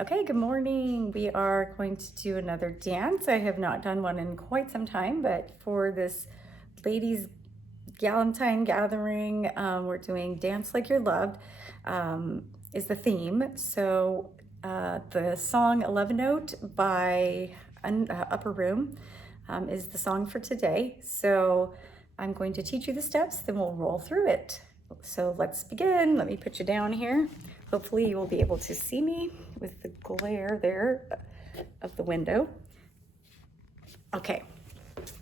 Okay, good morning. We are going to do another dance. I have not done one in quite some time, but for this ladies' Galentine gathering, we're doing Dance Like You're Loved is the theme. So the song 11 Note by Upperoom is the song for today. So I'm going to teach you the steps, then we'll roll through it. So let's begin. Let me put you down here. Hopefully you will be able to see me with the glare there of the window. Okay,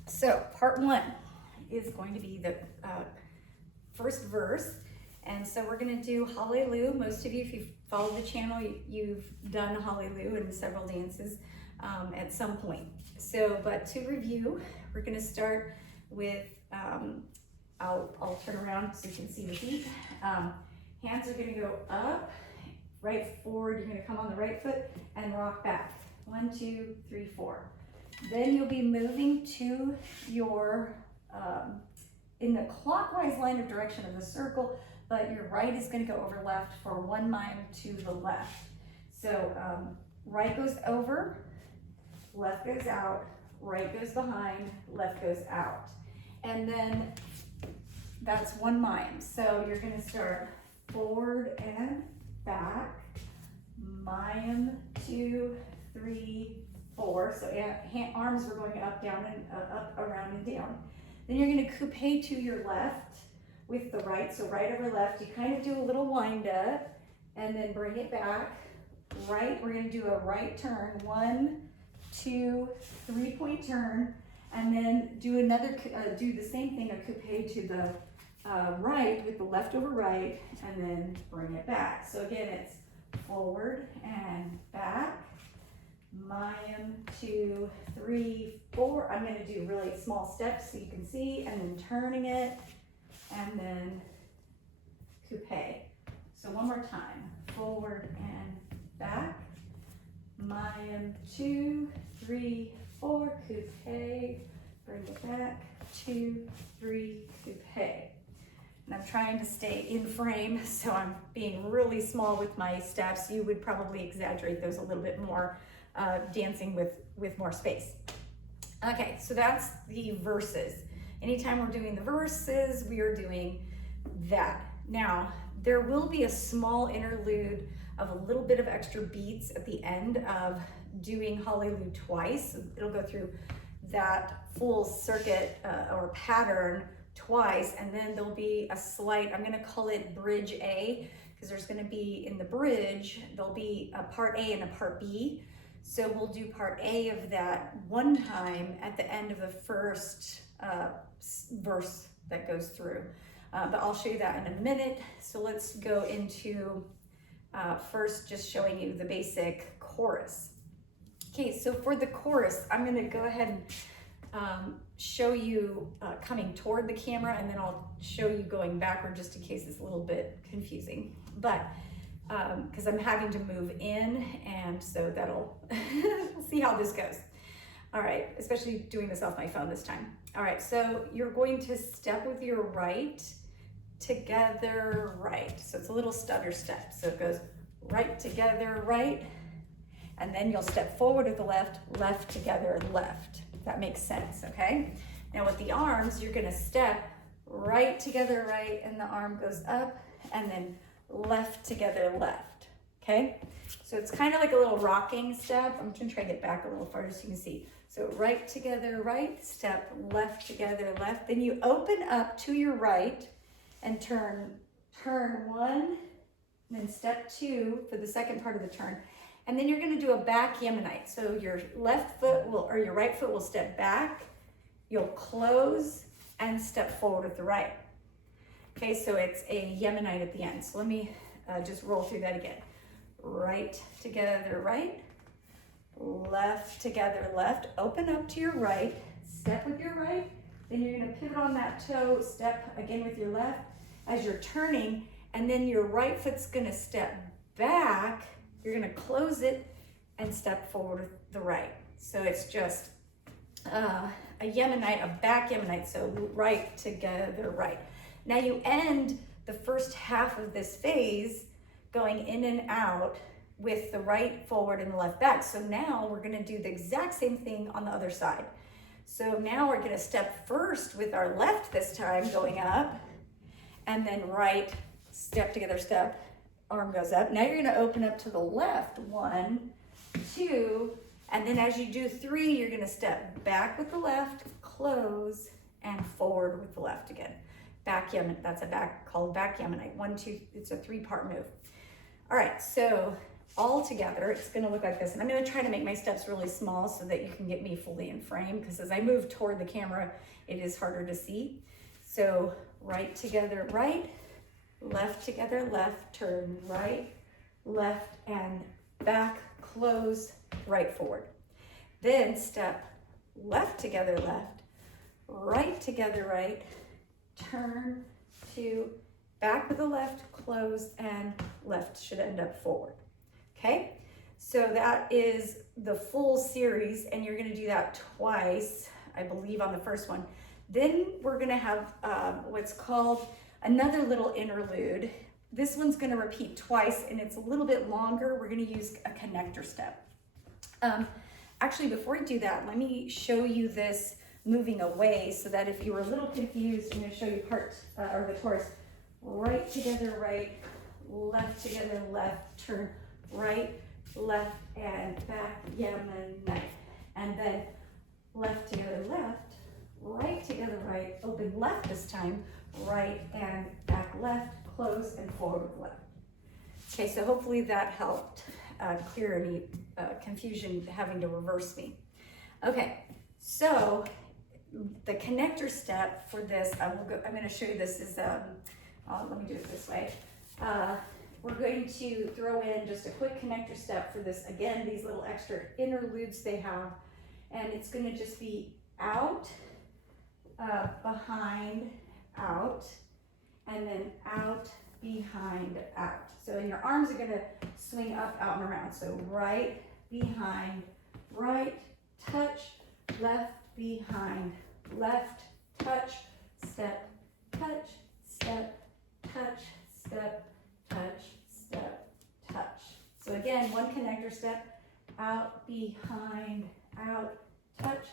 so part one is going to be the first verse. And so we're gonna do Hallelujah. Most of you, if you've followed the channel, you've done Hallelujah in several dances at some point. So, but to review, we're gonna start with, I'll turn around so you can see the feet. Hands are gonna go up, right forward. You're gonna come on the right foot and rock back. 1, 2, 3, 4. Then you'll be moving to your, in the clockwise line of direction of the circle, but your right is gonna go over left for 1 mime to the left. So right goes over, left goes out, right goes behind, left goes out. And then that's 1 mime. So you're gonna start forward and back, mime, 2, 3, 4. So arms were going up, down, and up, around, and down. Then you're gonna coupe to your left with the right. So right over left, you kind of do a little wind up and then bring it back. Right, we're gonna do a right turn, 1, 2, 3-point turn, and then do another, do the same thing, a coupe to the right with the left over right, and then bring it back. So again, it's forward and back, mime, 2, 3, 4. I'm gonna do really small steps so you can see, and then turning it, and then coupe. So one more time, forward and back, mime, 2, 3, 4, coupe, bring it back, 2, 3, coupe. And I'm trying to stay in frame, so I'm being really small with my steps. You would probably exaggerate those a little bit more, dancing with more space. Okay, so that's the verses. Anytime we're doing the verses, we are doing that. Now, there will be a small interlude of a little bit of extra beats at the end of doing Hallelujah twice. It'll go through that full circuit or pattern twice, and then there'll be a slight, I'm gonna call it bridge A, because there's gonna be, in the bridge, there'll be a part A and a part B. So we'll do part A of that one time at the end of the first verse that goes through. But I'll show you that in a minute. So let's go into first just showing you the basic chorus. Okay, so for the chorus, I'm gonna go ahead and show you coming toward the camera, and then I'll show you going backward just in case it's a little bit confusing. But because I'm having to move in, and so that'll, we'll see how this goes. All right, especially doing this off my phone this time. All right, so you're going to step with your right, together, right. So it's a little stutter step. So it goes right, together, right, and then you'll step forward with the left, left, together, left. If that makes sense, okay? Now with the arms, you're gonna step right, together, right, and the arm goes up, and then left, together, left, okay? So it's kind of like a little rocking step. I'm gonna try to get back a little farther so you can see. So right, together, right, step, left, together, left. Then you open up to your right and turn 1, and then step 2 for the second part of the turn. And then you're gonna do a back Yemenite. So your left foot will, or your right foot will step back, you'll close and step forward with the right. Okay, so it's a Yemenite at the end. So let me just roll through that again. Right, together, right, left, together, left. Open up to your right, step with your right, then you're gonna pivot on that toe, step again with your left as you're turning, and then your right foot's gonna step back, you're gonna close it and step forward with the right. So it's just a Yemenite, a back Yemenite, so right, together, right. Now you end the first half of this phase going in and out with the right forward and the left back. So now we're gonna do the exact same thing on the other side. So now we're gonna step first with our left this time, going up, and then right, step together, step, arm goes up. Now you're gonna open up to the left, 1, 2, and then as you do 3, you're gonna step back with the left, close, and forward with the left again. Back Yemen, that's a back, called back Yemenite. 1, 2, it's a 3-part move. All right, so all together, it's gonna look like this. And I'm gonna try to make my steps really small so that you can get me fully in frame, because as I move toward the camera, it is harder to see. So right together, right, left together, left, turn right, left, and back, close, right forward. Then step left together, left, right together, right, turn to back with the left, close, and left should end up forward. Okay, so that is the full series, and you're gonna do that twice, I believe, on the first one. Then we're gonna have what's called another little interlude. This one's gonna repeat twice, and it's a little bit longer. We're gonna use a connector step. Actually, before I do that, let me show you this moving away, so that if you were a little confused, I'm gonna show you or the chorus. Right together, right, left together, left, turn, right, left, and back, Yemenite. And then left together, left, right together, right, open left this time, right, and back left, close, and forward with left. Okay, so hopefully that helped clear any confusion having to reverse me. Okay, so the connector step for this, I'm going to show you this is, let me do it this way. We're going to throw in just a quick connector step for this. Again, these little extra interludes they have, and it's going to just be out, behind, out, and then out, behind, out. So and your arms are going to swing up, out, and around. So right, behind, right, touch, left, behind, left, touch, step, touch, step, touch, step, touch, step, touch. So again, one connector step, out, behind, out, touch,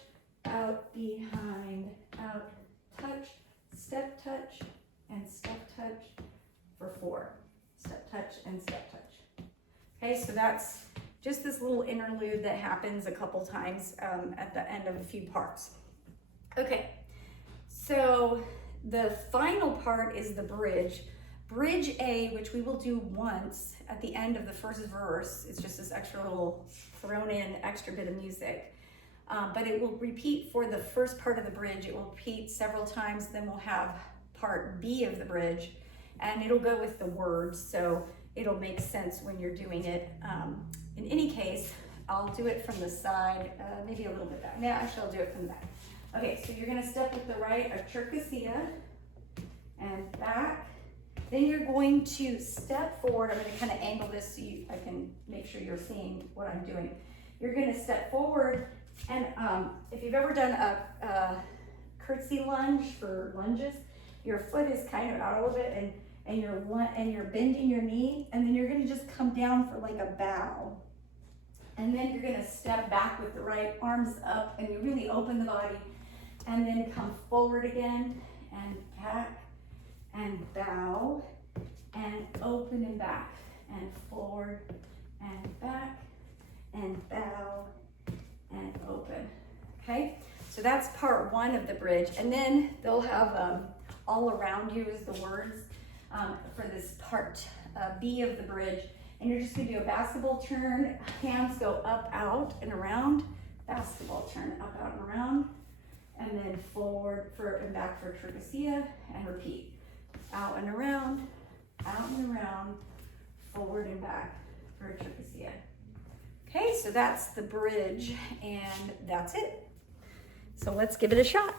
out, behind, out, touch, step, touch, and step, touch for 4. Step, touch, and step, touch. Okay, so that's just this little interlude that happens a couple times at the end of a few parts. Okay, so the final part is the bridge. Bridge A, which we will do once at the end of the first verse. It's just this extra little thrown in extra bit of music. But it will repeat for the first part of the bridge. It will repeat several times. Then we'll have part B of the bridge, and it'll go with the words, so it'll make sense when you're doing it. In any case, I'll do it from the side, maybe a little bit back. Yeah, actually I'll do it from the back. Okay, so you're gonna step with the right, a Cherkessia, and back. Then you're going to step forward. I'm gonna kind of angle this so I can make sure you're seeing what I'm doing. You're gonna step forward, and if you've ever done a curtsy lunge for lunges, your foot is kind of out a little bit, and you're bending your knee, and then you're gonna just come down for like a bow. And then you're gonna step back with the right, arms up, and you really open the body, and then come forward again, and back, and bow, and open and back, and forward, and back, and bow, and open. Okay, so that's part 1 of the bridge. And then they'll have all around you is the words for this part B of the bridge. And you're just gonna do a basketball turn, hands go up, out, and around, basketball turn, up, out, and around, and then forward and back for Cherkessia, and repeat. Out and around, forward and back for Cherkessia. Okay, so that's the bridge, and that's it. So let's give it a shot.